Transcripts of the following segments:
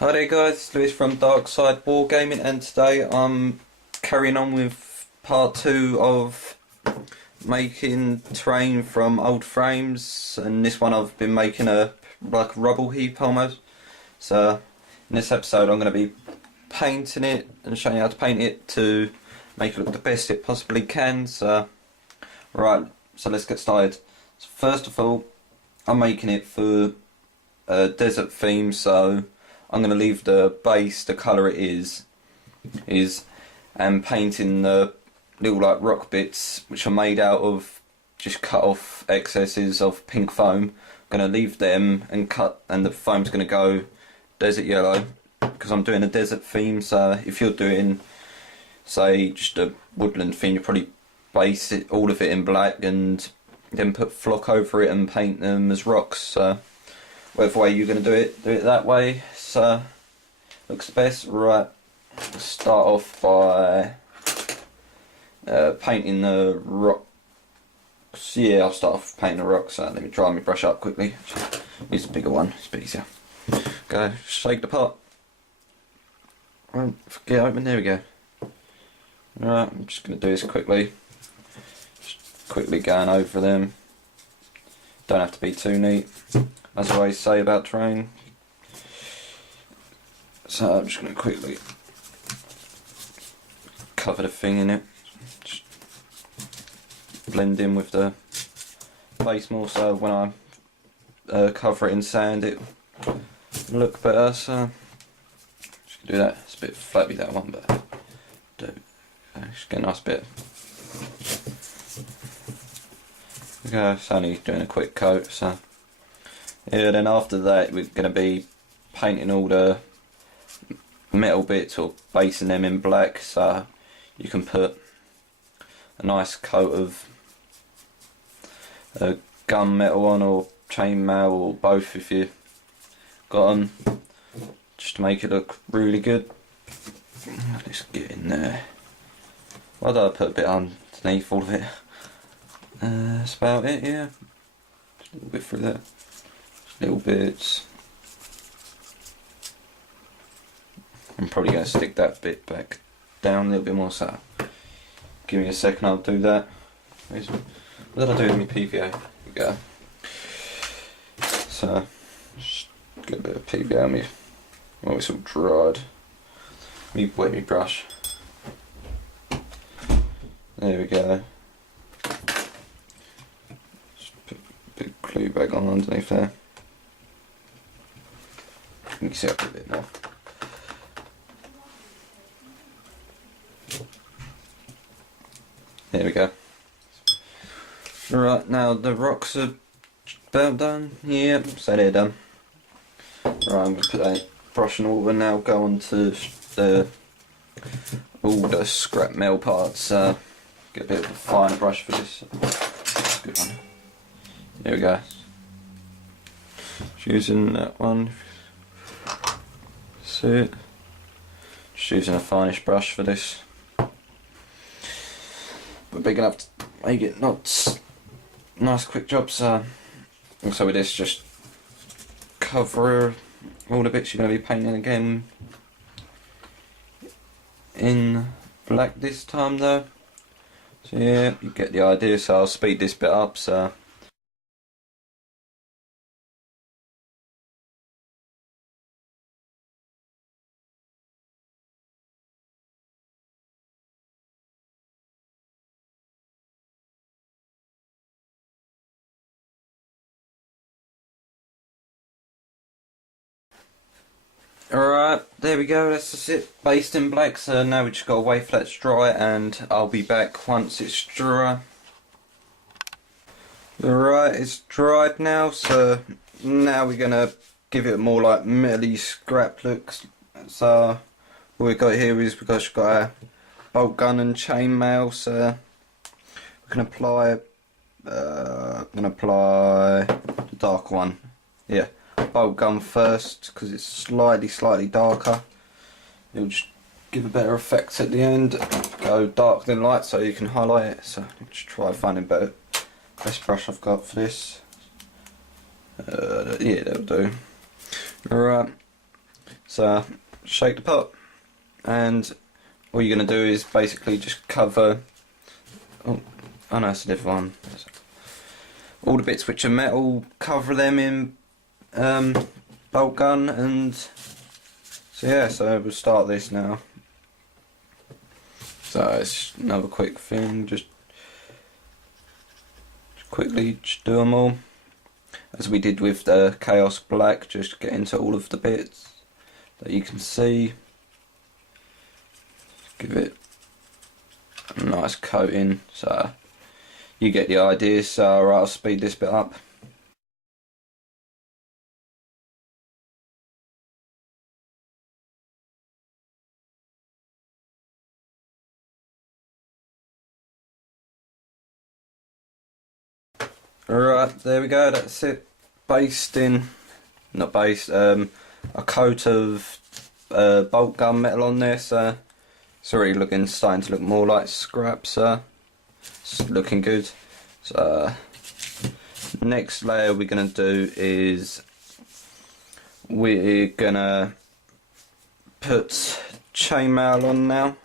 Hi there guys, it's Lewis from Dark Side Wargaming, and today I'm carrying on with part 2 of making terrain from old frames, and this one I've been making a rubble heap almost. So in this episode I'm going to be painting it and showing you how to paint it to make it look the best it possibly can. So let's get started. So first of all, I'm making it for a desert theme, so I'm going to leave the base the colour it is, and painting the little rock bits which are made out of just cut off excesses of pink foam. I'm going to leave them and the foam's going to go desert yellow because I'm doing a desert theme. So if you're doing, say, just a woodland theme, you probably base it, all of it in black, and then put flock over it and paint them as rocks. So whatever way you're going to do it that way. So looks best. Right, start off by painting the rocks. Yeah, I'll start off painting the rocks. So let me dry my brush up quickly. Use a bigger one, it's a bit easier. Go, shake the pot. Right, get open, there we go. Right, I'm just going to do this quickly. Just quickly going over them. Don't have to be too neat, as I always say about terrain. So I'm just going to quickly cover the thing in it. Just blend in with the base more, so when I cover it in sand it will look better. So just do that. It's a bit flappy, that one, but just get a nice bit. Okay, it's only doing a quick coat. So yeah, then after that we're going to be painting all the metal bits or basing them in black, so you can put a nice coat of gun metal on, or chainmail, or both if you got them, just to make it look really good. Let's get in there. Why did I put a bit underneath all of it? That's about it, yeah. Just a little bit through there. Just little bits. I'm probably going to stick that bit back down a little bit more, so give me a second, I'll do that. What did I do with my PVA? Here we go. So, just get a bit of PVA on me while it's all dried. Let me wet my brush. There we go. Just put a bit of glue back on underneath there. You can see up a bit now. There we go. Right, now the rocks are about done. Yep, so they're done. Right, I'm going to put a brush and water now, go on to all the scrap metal parts. Get a bit of a finer brush for this. Good one. There we go. Just using that one. See it? Just using a finish brush for this. But big enough to make it not nice quick job. So also with this, just cover all the bits you're going to be painting again in black this time though. So yeah, you get the idea. So I'll speed this bit up. So alright, there we go, that's just it, based in black. So now we just got to wait for that to dry, and I'll be back once it's dry. Alright, it's dried now, so now we're going to give it a more like metally scrap look. So what we've got here is we've got a bolt gun and chainmail, so we can apply I'm going to apply the dark one. Yeah, bolt gun first because it's slightly darker. It'll just give a better effect at the end. Go dark then light so you can highlight it. So just try finding better. Best brush I've got for this. Yeah, that'll do. Alright, So shake the pot, and all you're going to do is basically just cover, oh no, it's a different one. All the bits which are metal, cover them in bolt gun, and so yeah, so we'll start this now. So it's another quick thing, just quickly just do them all, as we did with the Chaos Black, just get into all of the bits that you can see. Give it a nice coating, so you get the idea. So right, I'll speed this bit up. Right, there we go, that's it. Not based, a coat of bolt gun metal on there, so it's already starting to look more like scrap, so it's looking good. So next layer we're going to do is we're going to put chainmail on now.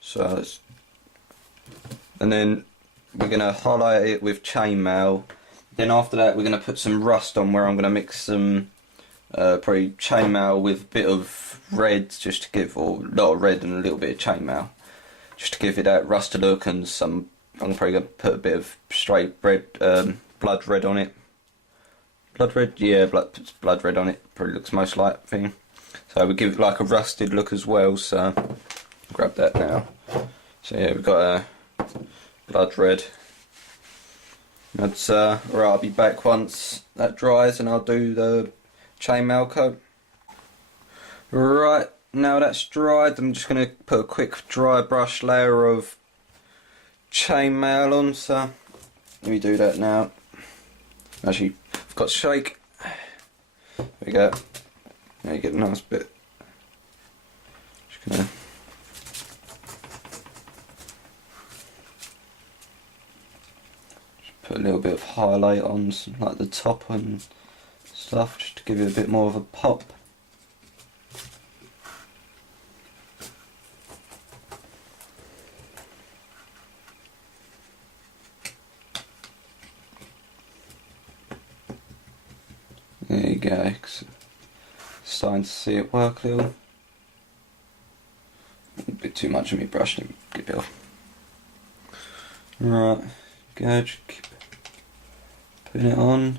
So and then we're going to highlight it with chainmail. Then after that we're going to put some rust on, where I'm going to mix some probably chainmail with a bit of red, just to give, or a lot of red and a little bit of chainmail, just to give it that rusted look, and some, I'm probably going to put a bit of straight red, blood red on it. Blood red? Yeah, blood red on it, probably looks most like thing. So we give it like a rusted look as well, so grab that now. So yeah, we've got a blood red. That's right, I'll be back once that dries and I'll do the chainmail coat. Right, now that's dried, I'm just going to put a quick dry brush layer of chainmail on, so let me do that now. Actually, I've got to shake. There we go. Now you get a nice bit. Just gonna put a little bit of highlight on like the top and stuff, just to give it a bit more of a pop. There you go, starting to see it work a little. A bit too much on my brush, let me get it off. Right, go, just keep putting it on.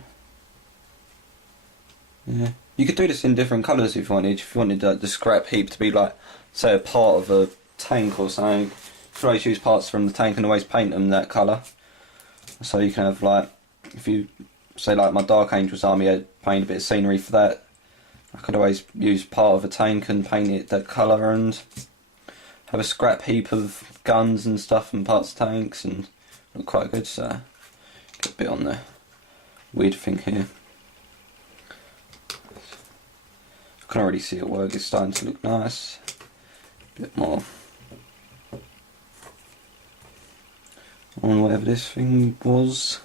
Yeah, you could do this in different colours if you wanted. If you wanted the scrap heap to be like, say, a part of a tank or something, you could always use parts from the tank and always paint them that colour. So you can have, like, if you say like my Dark Angels army, I'd paint a bit of scenery for that. I could always use part of a tank and paint it that colour, and have a scrap heap of guns and stuff and parts of tanks, and look quite good. So get a bit on the weird thing here. I can already see it work, it's starting to look nice. A bit more on whatever this thing was.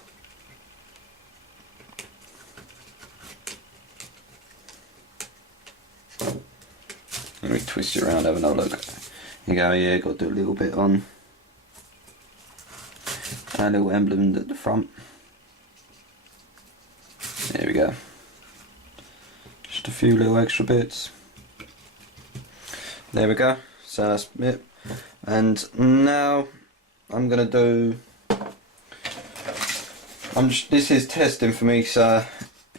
Let me twist it around, have another look. Here you go, yeah, got to do a little bit on a little emblem at the front. There we go. Just a few little extra bits. There we go, so that's it. And now I'm gonna do, this is testing for me, so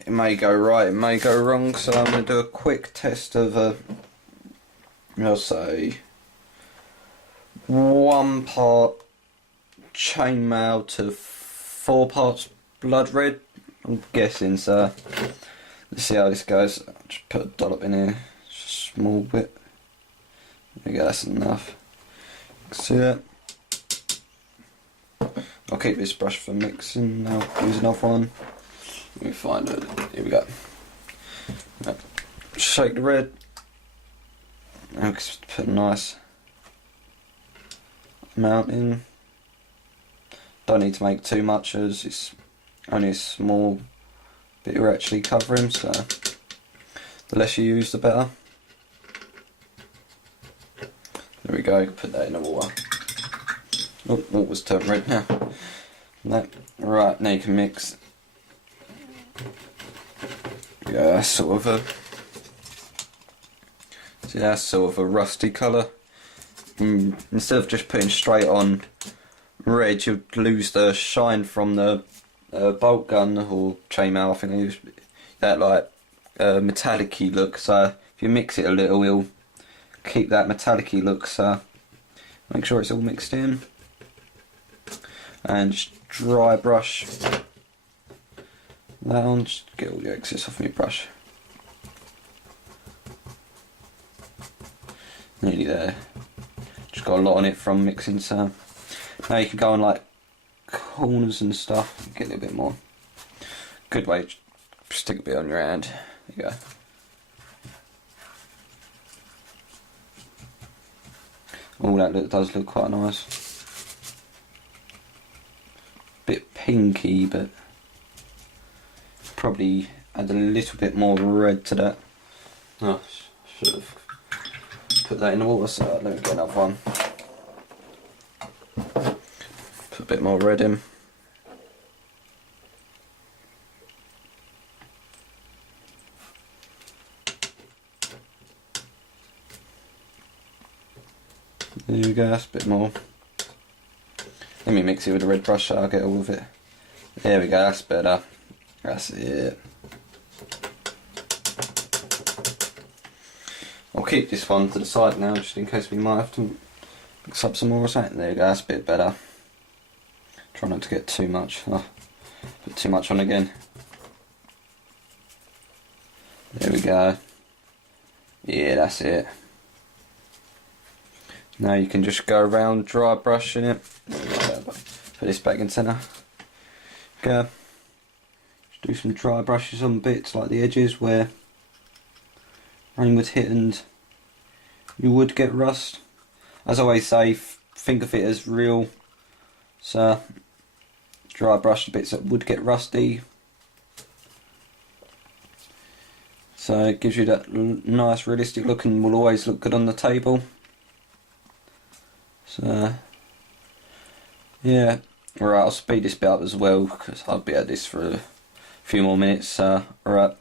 it may go right, it may go wrong, so I'm gonna do a quick test of I'll say 1 part chainmail to 4 parts blood red, I'm guessing, so let's see how this goes. I'll just put a dollop in here, just a small bit. There we go, that's enough. See that? I'll keep this brush for mixing, I'll use another one. Let me find it, here we go. Right. Shake the red. I'll just put a nice amount in. Don't need to make too much, as it's only a small bit we're actually covering, so The less you use, the better. There we go, put that in the water. Oh, water's turned red now. No. Right, now you can mix. Yeah, that's sort of a... See, that's sort of a rusty colour. Instead of just putting straight on red, you'd lose the shine from the bolt gun or chainmail. I think I use that like metallic-y look. So if you mix it a little, it'll keep that metallic-y look. So make sure it's all mixed in, and just dry brush that on. Just get all the excess off my brush. Nearly there. Just got a lot on it from mixing, so now you can go on like corners and stuff, get a little bit more. Good way, just stick a bit on your hand. There you go. Oh, that does look quite nice. Bit pinky, but probably add a little bit more red to that. Oh, should have put that in the water, so let me get another one. Put a bit more red in. There you go, that's a bit more. Let me mix it with a red brush so I'll get all of it. There we go, that's better. That's it. I'll keep this one to the side now just in case we might have to mix up some more or something. There you go, that's a bit better. Try not to get too much. Oh, put too much on again. There we go. Yeah, that's it. Now you can just go around dry brushing it. Put this back in centre. Go. Just do some dry brushes on bits like the edges where rain would hit and you would get rust. As I always say, think of it as real. So dry brush the bits that would get rusty. So it gives you that nice realistic look and will always look good on the table. So yeah, alright, I'll speed this bit up as well because I'll be at this for a few more minutes. Alright.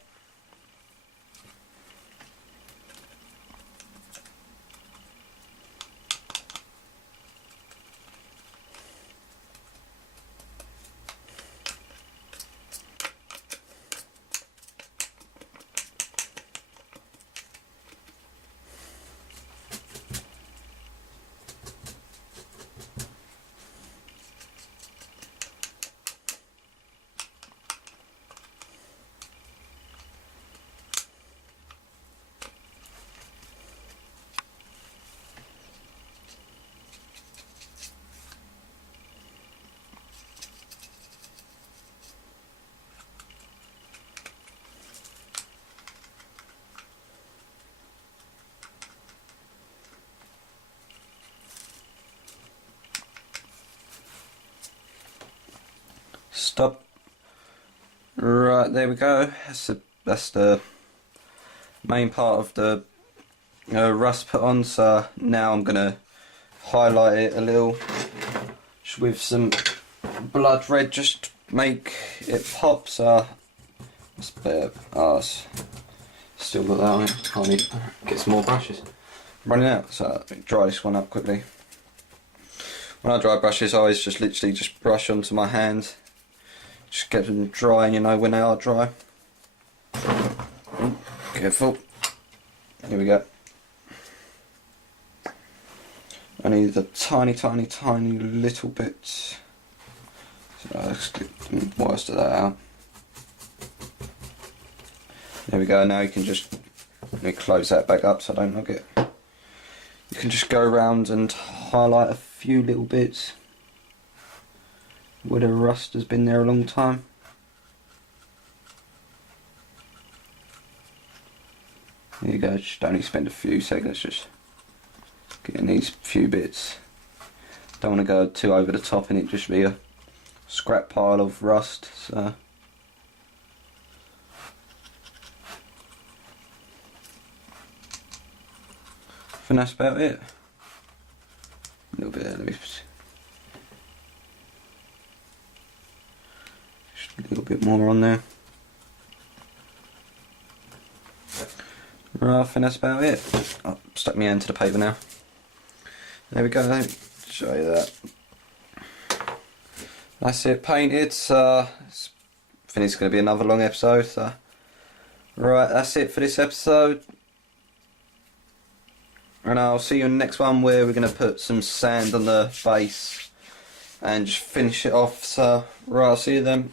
Stop. Right, there we go. That's the main part of the rust put on. So now I'm gonna highlight it a little just with some blood red, just make it pop. So that's better. Still got that on it. I need to get some more brushes. I'm running out, so dry this one up quickly. When I dry brushes, I always just literally just brush onto my hands. Just get them dry, you know, when they are dry. Careful. Here we go. I need the tiny little bits. So let's get the worst of that out. There we go. Now you can just, let me close that back up so I don't knock it. You can just go around and highlight a few little bits where the rust has been there a long time. There you go, just only spend a few seconds just getting these few bits. Don't want to go too over the top and it just be a scrap pile of rust. So think that's about it. A little bit, let me just a little bit more on there. Right, I think that's about it. I've stuck my hand to the paper now. There we go, let me show you that. That's it, painted. I think it's going to be another long episode. So. Right, that's it for this episode. And I'll see you in the next one where we're going to put some sand on the base and just finish it off. So, right, I'll see you then.